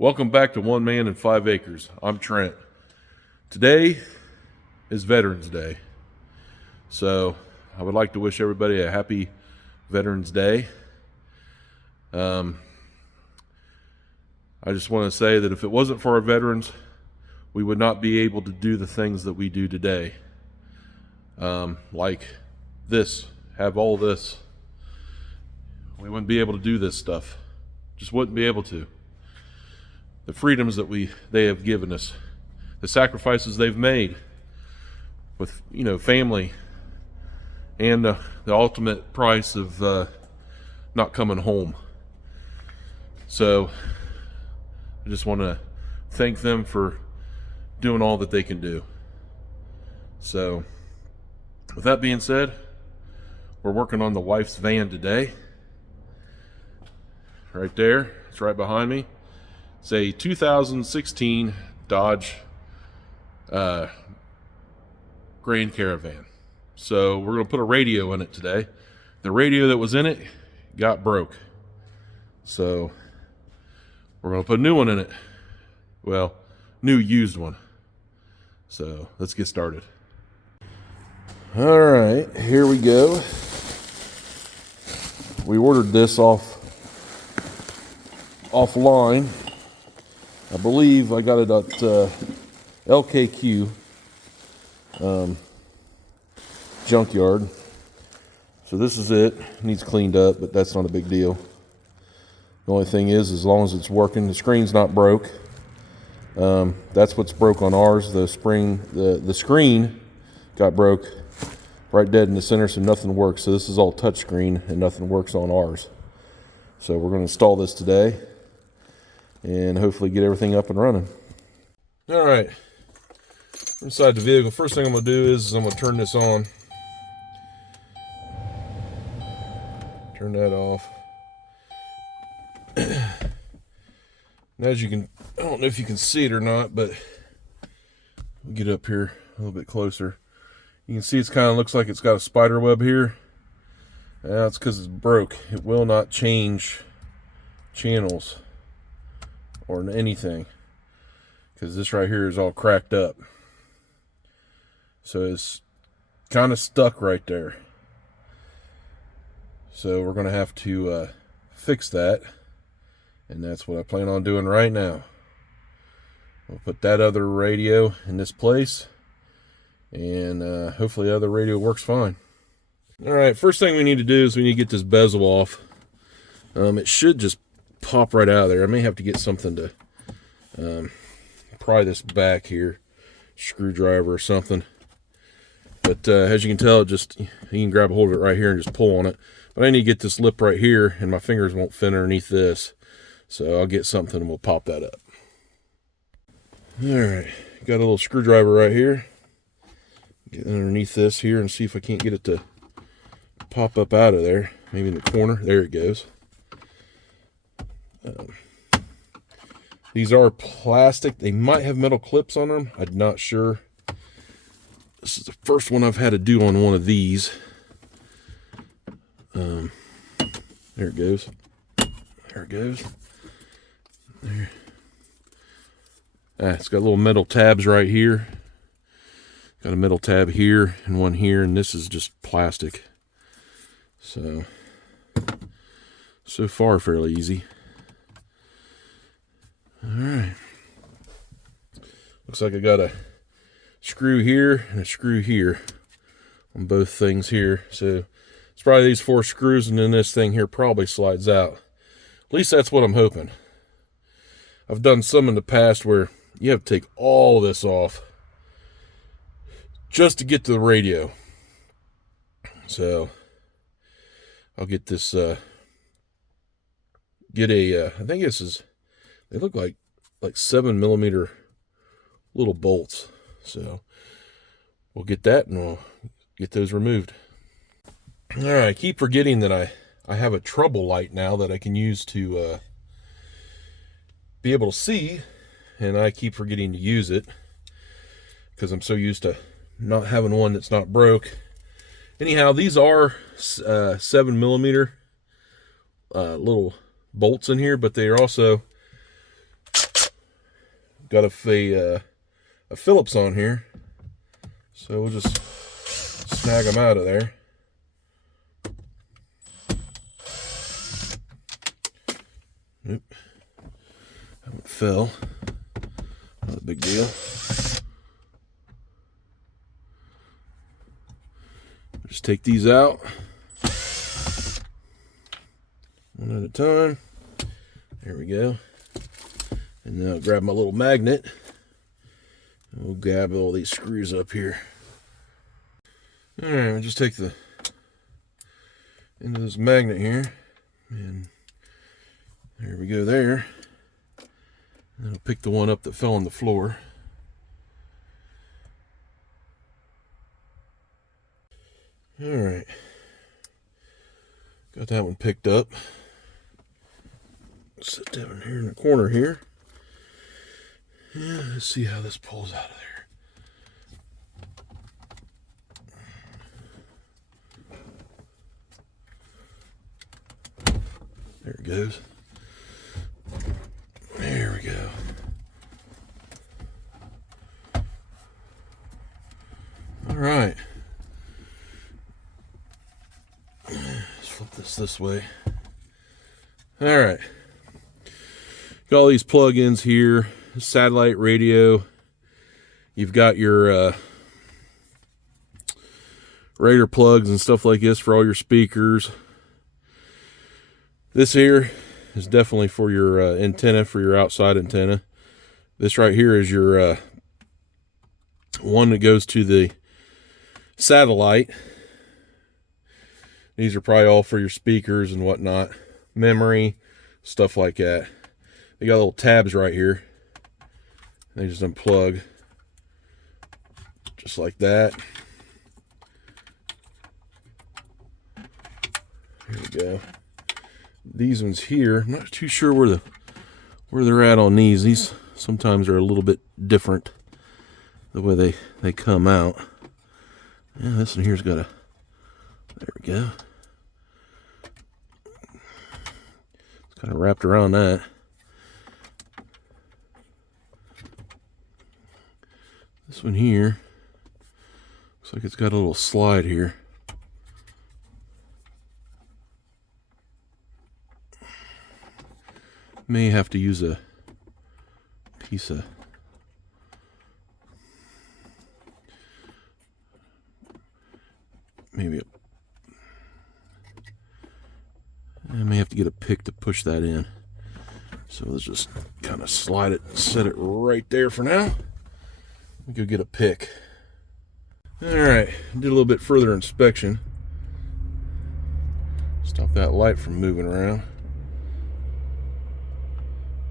Welcome back to One Man and 5 Acres. I'm Trent. Today is Veterans Day. So I would like to wish everybody a happy Veterans Day. I just want to say that if it wasn't for our veterans, we would not be able to do the things that we do today. Like this, have all this. We wouldn't be able to do this stuff. Just wouldn't be able to. The freedoms that they have given us, the sacrifices they've made with family, and the ultimate price of not coming home. So I just want to thank them for doing all that they can do. So with that being said, we're working on the wife's van today. Right there, it's right behind me. It's a 2016 Dodge Grand Caravan. So we're going to put a radio in it today. The radio that was in it got broke. So we're going to put a new one in it. Well, new used one. So let's get started. All right, here we go. We ordered this offline. I believe I got it at LKQ junkyard. So this is it. Needs cleaned up, but that's not a big deal. The only thing is, as long as it's working, the screen's not broke. That's what's broke on ours. The screen got broke right dead in the center, so nothing works. So this is all touch screen and nothing works on ours. So we're going to install this today and hopefully get everything up and running. All right, inside the vehicle. First thing I'm going to do is I'm going to turn this on. Turn that off. And as you can, I don't know if you can see it or not, but we'll get up here a little bit closer. You can see it's kind of looks like it's got a spider web here. That's because it's broke. It will not change channels or anything, because this right here is all cracked up. So it's kind of stuck right there. So we're going to have to fix that, and that's what I plan on doing right now. We'll put that other radio in this place, and hopefully the other radio works fine. All right, first thing we need to do is we need to get this bezel off. It should just pop right out of there. I may have to get something to pry this back here, screwdriver or something. But as you can tell, you can grab a hold of it right here and just pull on it. But I need to get this lip right here, and my fingers won't fit underneath this. So I'll get something and we'll pop that up. All right, got a little screwdriver right here. Get underneath this here and see if I can't get it to pop up out of there. Maybe in the corner. There it goes. These are plastic. They might have metal clips on them. I'm not sure. This is the first one I've had to do on one of these. There it goes. There it goes. There. It's got little metal tabs right here. Got a metal tab here and one here, and this is just plastic. So far fairly easy. All right. Looks like I got a screw here and a screw here on both things here. So it's probably these 4 screws, and then this thing here probably slides out. At least that's what I'm hoping. I've done some in the past where you have to take all this off just to get to the radio. So I'll get this, I think this is, they look like 7mm little bolts. So we'll get that and we'll get those removed. All right, I keep forgetting that I have a trouble light now that I can use to be able to see, and I keep forgetting to use it because I'm so used to not having one that's not broke. Anyhow, these are 7mm little bolts in here, but they are also got a Phillips on here, so we'll just snag them out of there. Oop. That one fell. Not a big deal. Just take these out one at a time. There we go. And now grab my little magnet. And we'll grab all these screws up here. Alright, we'll just take the end of this magnet here. And there we go there. And I'll pick the one up that fell on the floor. Alright. Got that one picked up. Sit down here in the corner here. Yeah, let's see how this pulls out of there. There it goes. There we go. All right. Let's flip this way. All right. Got all these plug-ins here. Satellite radio. You've got your radar plugs and stuff like this for all your speakers. This here is definitely for your antenna, for your outside antenna. This right here is your one that goes to the satellite. These are probably all for your speakers and whatnot, memory, stuff like that. They got little tabs right here. They just unplug just like that. Here we go. These ones here, I'm not too sure where they're at on these. These sometimes are a little bit different the way they come out. Yeah, this one here's got a, there we go. It's kind of wrapped around that. This one here looks like it's got a little slide here. May have to use a piece of I may have to get a pick to push that in. So let's just kind of slide it, set it right there for now. Let me go get a pick. Alright, did a little bit further inspection. Stop that light from moving around.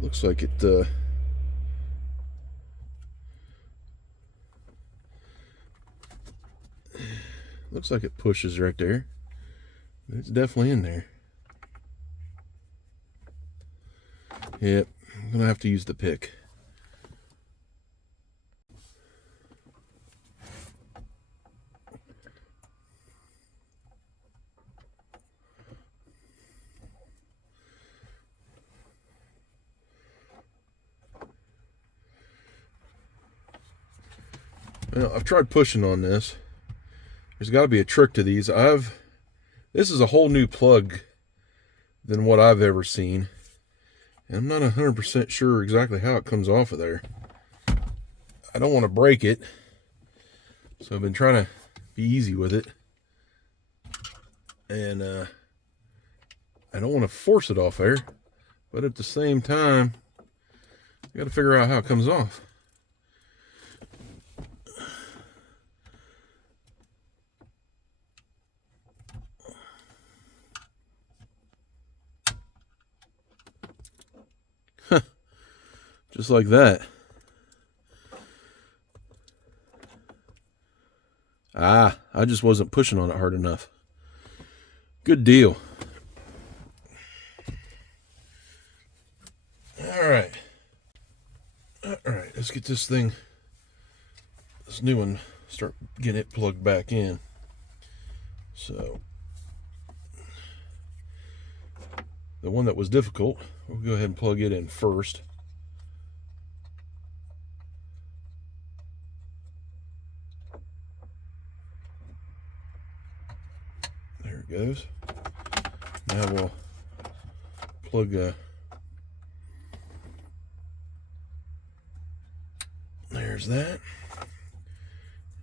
Looks like it looks like it pushes right there. It's definitely in there. Yep, I'm gonna have to use the pick. Well, I've tried pushing on this. There's got to be a trick to these. This is a whole new plug than what I've ever seen. And I'm not 100% sure exactly how it comes off of there. I don't want to break it. So I've been trying to be easy with it. And I don't want to force it off there. But at the same time, I got to figure out how it comes off. Just like that. I just wasn't pushing on it hard enough. Good deal. Alright. Alright, let's get this new one, start getting it plugged back in. So, the one that was difficult, we'll go ahead and plug it in first. goes. Now we'll plug there's that.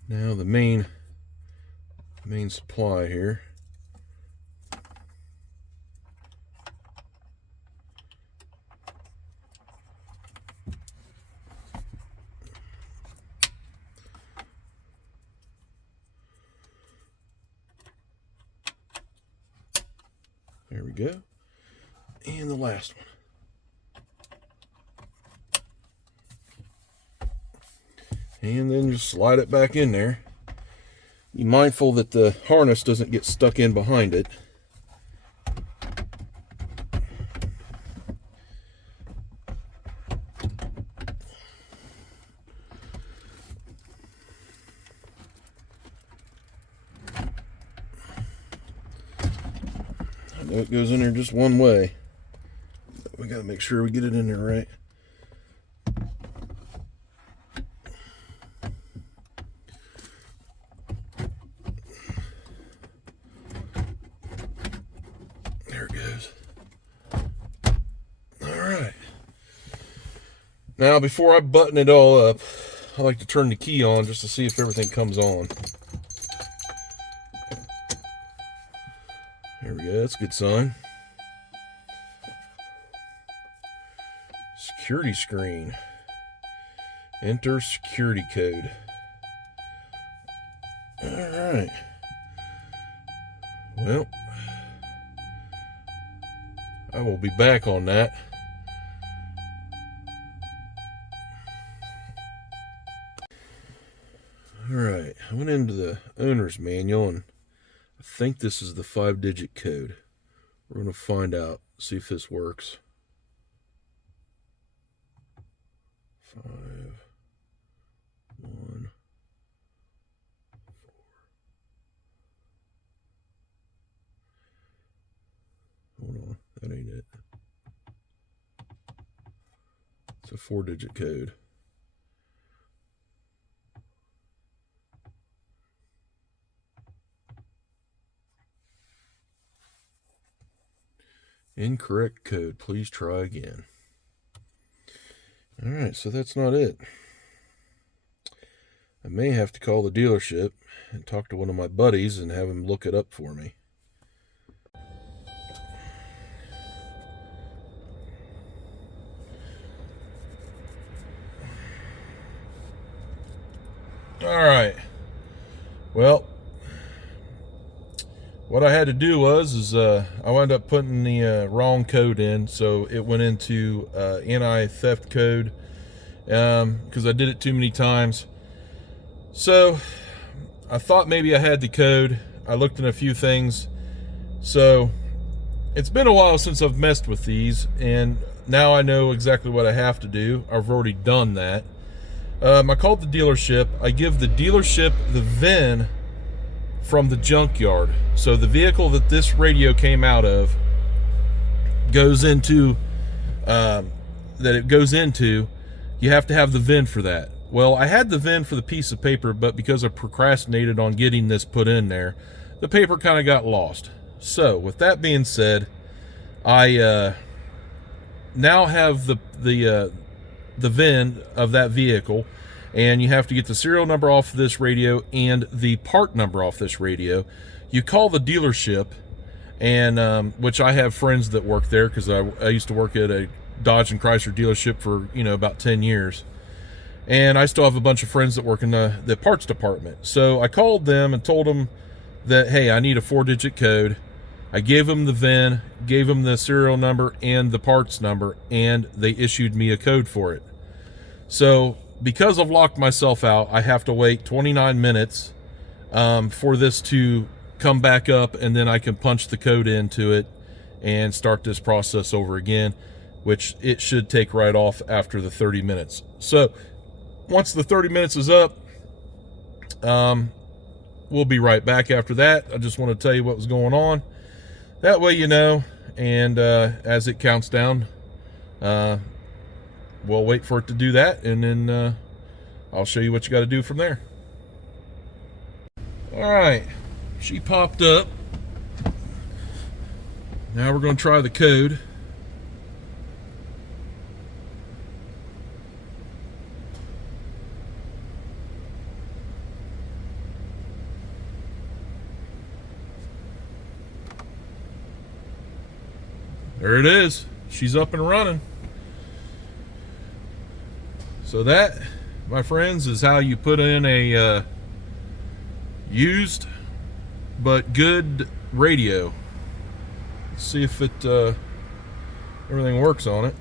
Now the main supply here. There we go. And the last one. And then just slide it back in there. Be mindful that the harness doesn't get stuck in behind it. I know it goes in there just one way, but we got to make sure we get it in there right. Now, before I button it all up, I like to turn the key on just to see if everything comes on. There we go, that's a good sign. Security screen. Enter security code. Alright. Well, I will be back on that. Alright, I went into the owner's manual and I think this is the 5-digit code. We're going to find out, see if this works. 5, 1, 4. Hold on, that ain't it. It's a 4-digit code. Incorrect code. Please try again. Alright, so that's not it. I may have to call the dealership and talk to one of my buddies and have him look it up for me. Alright. Well, what I had to do was I wound up putting the wrong code in, so it went into anti-theft code because I did it too many times. So I thought maybe I had the code. I looked in a few things. So it's been a while since I've messed with these, and now I know exactly what I have to do. I've already done that. I called the dealership. I give the dealership the VIN from the junkyard. So the vehicle that this radio came out of goes into, you have to have the VIN for that. Well, I had the VIN for the piece of paper, but because I procrastinated on getting this put in there, the paper kind of got lost. So with that being said, I now have the VIN of that vehicle, and you have to get the serial number off of this radio and the part number off this radio. You call the dealership, and which I have friends that work there because I used to work at a Dodge and Chrysler dealership for about 10 years, and I still have a bunch of friends that work in the parts department. So I called them and told them that, hey, I need a 4-digit code. I gave them the VIN, gave them the serial number and the parts number, and they issued me a code for it. So because I've locked myself out, I have to wait 29 minutes for this to come back up, and then I can punch the code into it and start this process over again, which it should take right off after the 30 minutes. So once the 30 minutes is up, we'll be right back after that. I just want to tell you what was going on. That way you know, and as it counts down, we'll wait for it to do that, and then I'll show you what you got to do from there. All right, she popped up. Now we're going to try the code. There it is. She's up and running. So that, my friends, is how you put in a used but good radio. Let's see if it everything works on it.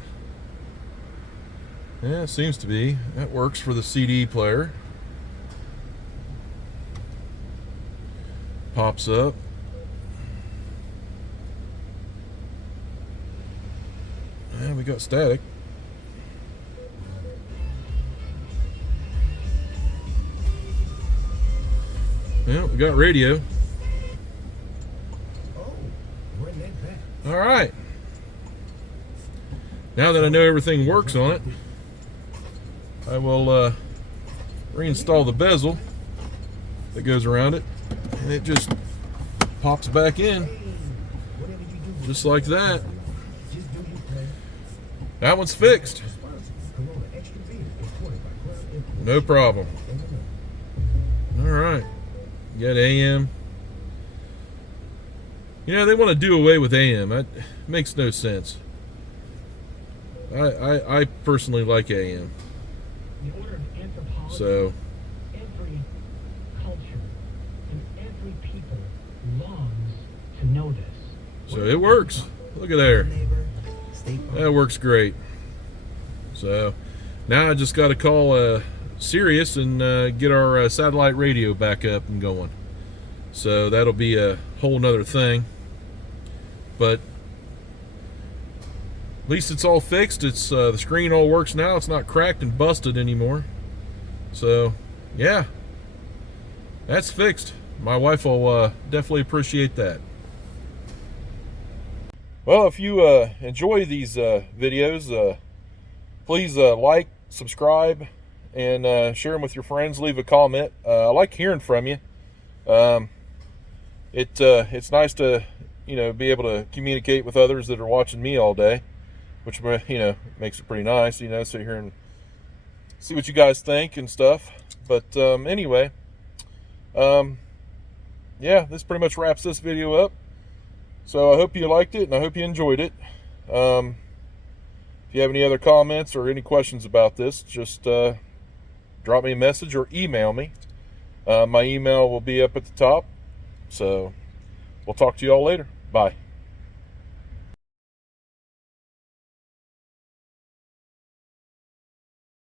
Yeah, it seems to be. That works for the CD player. Pops up. Yeah, we got static. Yeah, we got radio. All right. Now that I know everything works on it, I will reinstall the bezel that goes around it, and it just pops back in, just like that. That one's fixed. No problem. All right. You got AM. You know, they want to do away with AM. That makes no sense. I personally like AM. So every culture and every people longs to know this. So it works. Look at there. That works great. So now I just got to call Sirius and get our satellite radio back up and going. So that'll be a whole nother thing. But at least it's all fixed. It's the screen all works now. It's not cracked and busted anymore. So yeah, that's fixed. My wife will definitely appreciate that. Well, if you enjoy these videos, please like, subscribe, and share them with your friends. Leave a comment. I like hearing from you. It's nice to be able to communicate with others that are watching me all day, which makes it pretty nice. Sit here and see what you guys think and stuff. But anyway, yeah, this pretty much wraps this video up. So I hope you liked it, and I hope you enjoyed it. If you have any other comments or any questions about this, just drop me a message or email me. My email will be up at the top. So we'll talk to you all later. Bye.